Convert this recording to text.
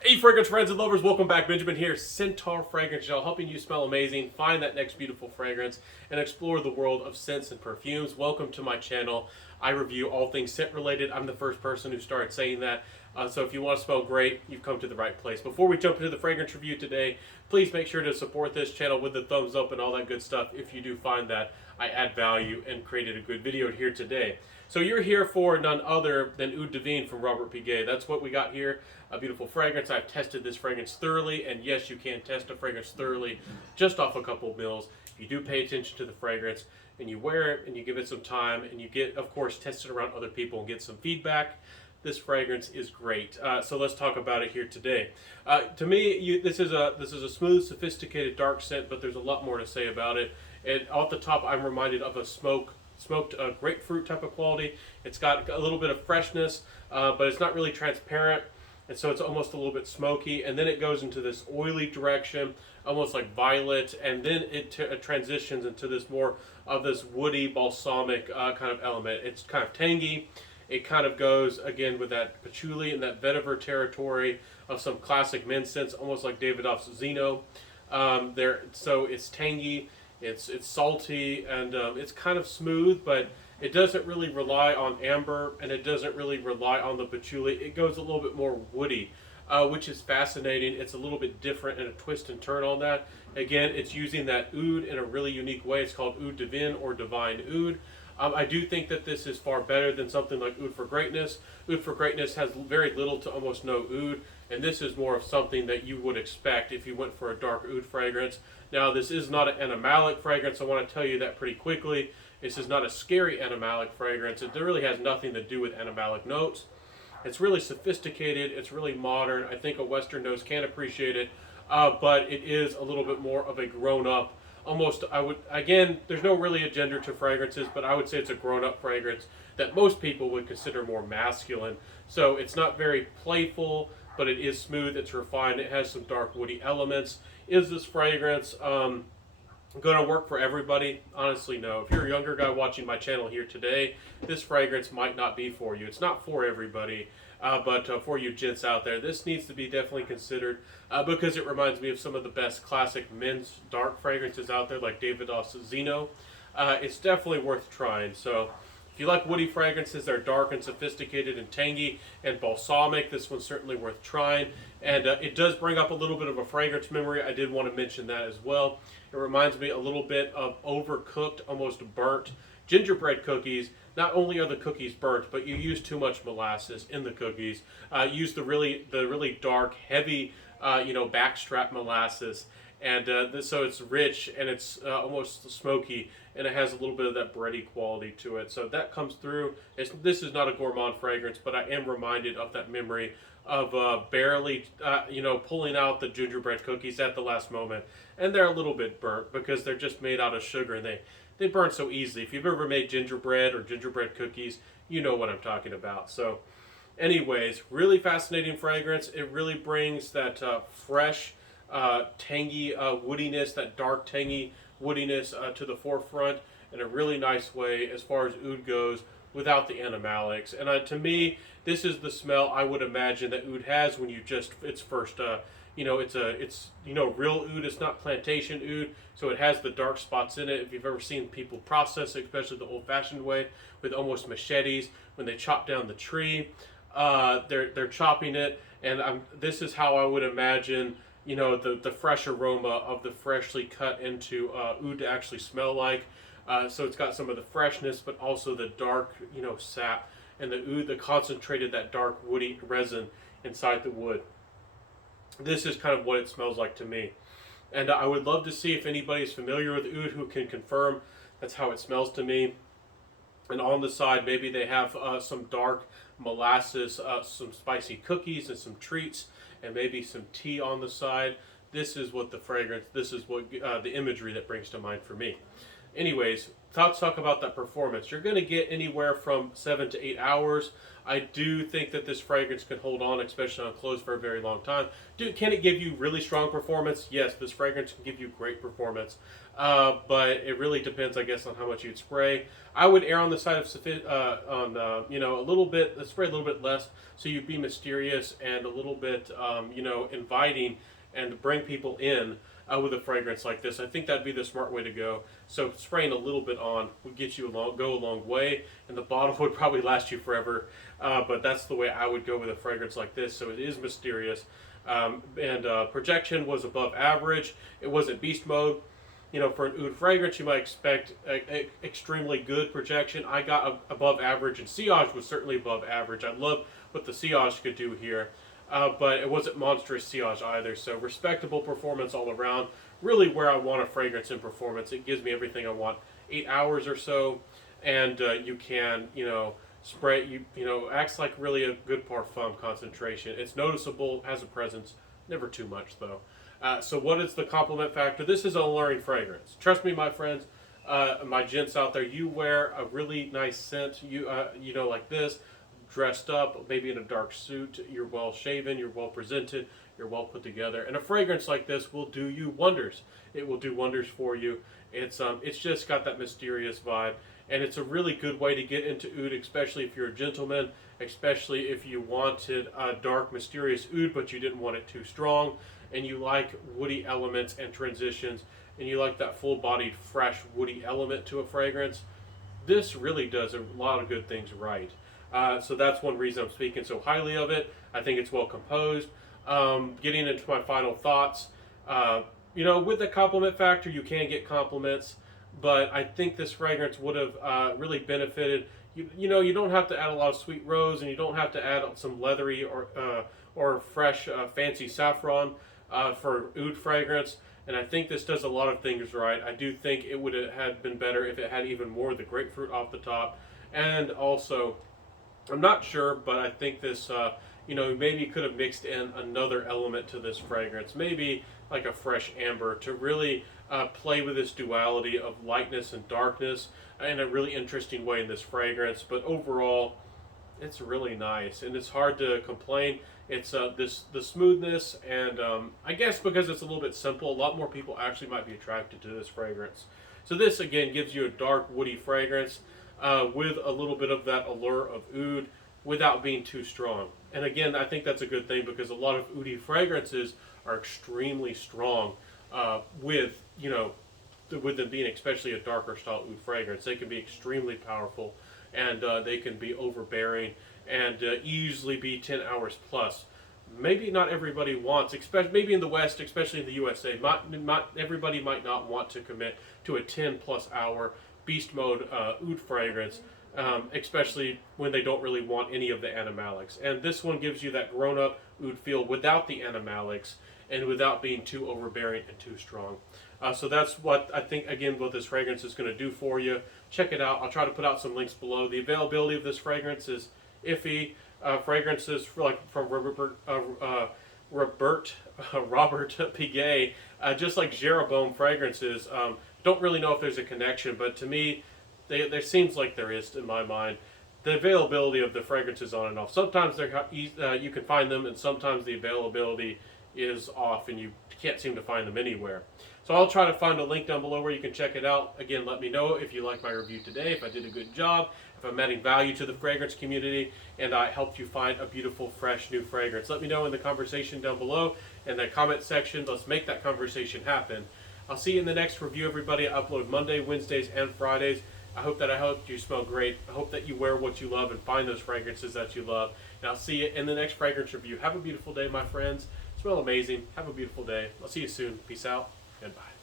Hey fragrance friends and lovers, welcome back. Benjamin here, Centaur Fragrance Gel, helping you smell amazing, find that next beautiful fragrance, and explore the world of scents and perfumes. Welcome to my channel. I review all things scent related. I'm the first person who started saying that. So if you want to smell great, you've come to the right place. Before we jump into the fragrance review today, please make sure to support this channel with the thumbs up and all that good stuff if you do find that I add value and created a good video here today. So you're here for none other than Oud Divin from Robert Piguet. That's what we got here, a beautiful fragrance. I've tested this fragrance thoroughly, and yes, you can test a fragrance thoroughly just off a couple mils. If you do pay attention to the fragrance, and you wear it, and you give it some time, and you get, of course, test it around other people and get some feedback, this fragrance is great. So let's talk about it here today. To me, this is a smooth, sophisticated, dark scent, but there's a lot more to say about it. And off the top, I'm reminded of a smoked grapefruit type of quality. It's got a little bit of freshness, but it's not really transparent, and so it's almost a little bit smoky. And then it goes into this oily direction, almost like violet, and then it transitions into this more of this woody, balsamic kind of element. It's kind of tangy. It kind of goes again with that patchouli and that vetiver territory of some classic men's scents, almost like Davidoff's Zeno. So it's tangy. It's salty, and it's kind of smooth, but it doesn't really rely on amber, and it doesn't really rely on the patchouli. It goes a little bit more woody, which is fascinating. It's a little bit different and a twist and turn on that. Again, it's using that oud in a really unique way. It's called Oud Divin or Divine Oud. I do think that this is far better than something like Oud for Greatness. Oud for Greatness has very little to almost no oud, and this is more of something that you would expect if you went for a dark oud fragrance. Now, this is not an animalic fragrance. I want to tell you that pretty quickly. This is not a scary animalic fragrance. It really has nothing to do with animalic notes. It's really sophisticated. It's really modern. I think a Western nose can appreciate it, but it is a little bit more of a grown-up, almost, again, there's no really a gender to fragrances, but I would say it's a grown-up fragrance that most people would consider more masculine. So it's not very playful, but it is smooth, it's refined, it has some dark woody elements. Is this fragrance going to work for everybody? Honestly, no. If you're a younger guy watching my channel here today, this fragrance might not be for you. It's not for everybody. But for you gents out there, this needs to be definitely considered because it reminds me of some of the best classic men's dark fragrances out there, like Davidoff's Zeno. It's definitely worth trying. So if you like woody fragrances that are dark and sophisticated and tangy and balsamic, this one's certainly worth trying. And it does bring up a little bit of a fragrance memory. I did want to mention that as well. It reminds me a little bit of overcooked, almost burnt gingerbread cookies. Not only are the cookies burnt, but you use too much molasses in the cookies. Use the really dark, heavy, backstrap molasses, and so it's rich and it's almost smoky, and it has a little bit of that bready quality to it. So that comes through. This is not a gourmand fragrance, but I am reminded of that memory of barely, pulling out the gingerbread cookies at the last moment, and they're a little bit burnt because they're just made out of sugar, and they burn so easily. If you've ever made gingerbread or gingerbread cookies, you know what I'm talking about. So anyways, really fascinating fragrance. It really brings that fresh, tangy woodiness, that dark, tangy woodiness to the forefront in a really nice way as far as oud goes without the animalics. And to me, this is the smell I would imagine that oud has when it's first it's real oud. It's not plantation oud, so it has the dark spots in it. If you've ever seen people process it, especially the old-fashioned way with almost machetes when they chop down the tree, they're chopping it, and this is how I would imagine the fresh aroma of the freshly cut into oud to actually smell like. So it's got some of the freshness, but also the dark sap and the oud, the concentrated that dark woody resin inside the wood. This is kind of what it smells like to me. And I would love to see if anybody's familiar with oud who can confirm that's how it smells to me. And on the side, maybe they have some dark molasses, some spicy cookies and some treats, and maybe some tea on the side. This is what the fragrance, this is what the imagery that brings to mind for me. Anyways, let's talk about that performance. You're going to get anywhere from 7 to 8 hours. I do think that this fragrance can hold on, especially on clothes, for a very long time. Can it give you really strong performance? Yes, this fragrance can give you great performance. But it really depends, I guess, on how much you'd spray. I would err on the side of a little bit, spray a little bit less, so you'd be mysterious and a little bit, inviting, and bring people in with a fragrance like this. I think that'd be the smart way to go. So spraying a little bit on would get you go a long way, and the bottle would probably last you forever. But that's the way I would go with a fragrance like this. So it is mysterious, and projection was above average. It wasn't beast mode. For an oud fragrance, you might expect extremely good projection. I got above average, and sillage was certainly above average. I love what the sillage could do here. But it wasn't monstrous sillage either, so respectable performance all around. Really where I want a fragrance in performance. It gives me everything I want. 8 hours or so, and you can, spray, acts like really a good parfum concentration. It's noticeable, has a presence, never too much though. So what is the compliment factor? This is an alluring fragrance. Trust me, my friends, my gents out there, you wear a really nice scent, like this, dressed up, maybe in a dark suit, you're well shaven, you're well presented, you're well put together, and a fragrance like this will do you wonders. It will do wonders for you. It's just got that mysterious vibe, and it's a really good way to get into oud, especially if you're a gentleman, especially if you wanted a dark, mysterious oud, but you didn't want it too strong, and you like woody elements and transitions, and you like that full-bodied, fresh, woody element to a fragrance. This really does a lot of good things right. So that's one reason I'm speaking so highly of it. I think it's well composed. Getting into my final thoughts, with the compliment factor, you can get compliments, but I think this fragrance would have really benefited. You don't have to add a lot of sweet rose, and you don't have to add some leathery or fresh fancy saffron for oud fragrance. And I think this does a lot of things right. I do think it would have had been better if it had even more of the grapefruit off the top, and also, I'm not sure, but I think this, maybe could have mixed in another element to this fragrance, maybe like a fresh amber, to really play with this duality of lightness and darkness in a really interesting way in this fragrance. But overall, it's really nice, and it's hard to complain. It's the smoothness, and I guess because it's a little bit simple, a lot more people actually might be attracted to this fragrance. So this again gives you a dark, woody fragrance. With a little bit of that allure of oud without being too strong. And again, I think that's a good thing, because a lot of oudy fragrances are extremely strong with them being especially a darker style oud fragrance. They can be extremely powerful, and they can be overbearing, and easily be 10 hours plus. Maybe not everybody wants, maybe in the West, especially in the USA, everybody might not want to commit to a 10 plus hour beast mode oud fragrance, especially when they don't really want any of the animalics. And this one gives you that grown-up oud feel without the animalics, and without being too overbearing and too strong. So that's what I think, again, what this fragrance is going to do for you. Check it out. I'll try to put out some links below. The availability of this fragrance is iffy. Fragrances from Robert Piguet, just like Jeroboam fragrances, don't really know if there's a connection, but to me, there seems like there is in my mind. The availability of the fragrances on and off. Sometimes you can find them, and sometimes the availability is off, and you can't seem to find them anywhere. So I'll try to find a link down below where you can check it out. Again, let me know if you like my review today, if I did a good job, if I'm adding value to the fragrance community, and I helped you find a beautiful, fresh, new fragrance. Let me know in the conversation down below, in the comment section. Let's make that conversation happen. I'll see you in the next review, everybody. I upload Monday, Wednesdays, and Fridays. I hope that I helped you smell great. I hope that you wear what you love and find those fragrances that you love. And I'll see you in the next fragrance review. Have a beautiful day, my friends. Smell amazing. Have a beautiful day. I'll see you soon. Peace out, and bye.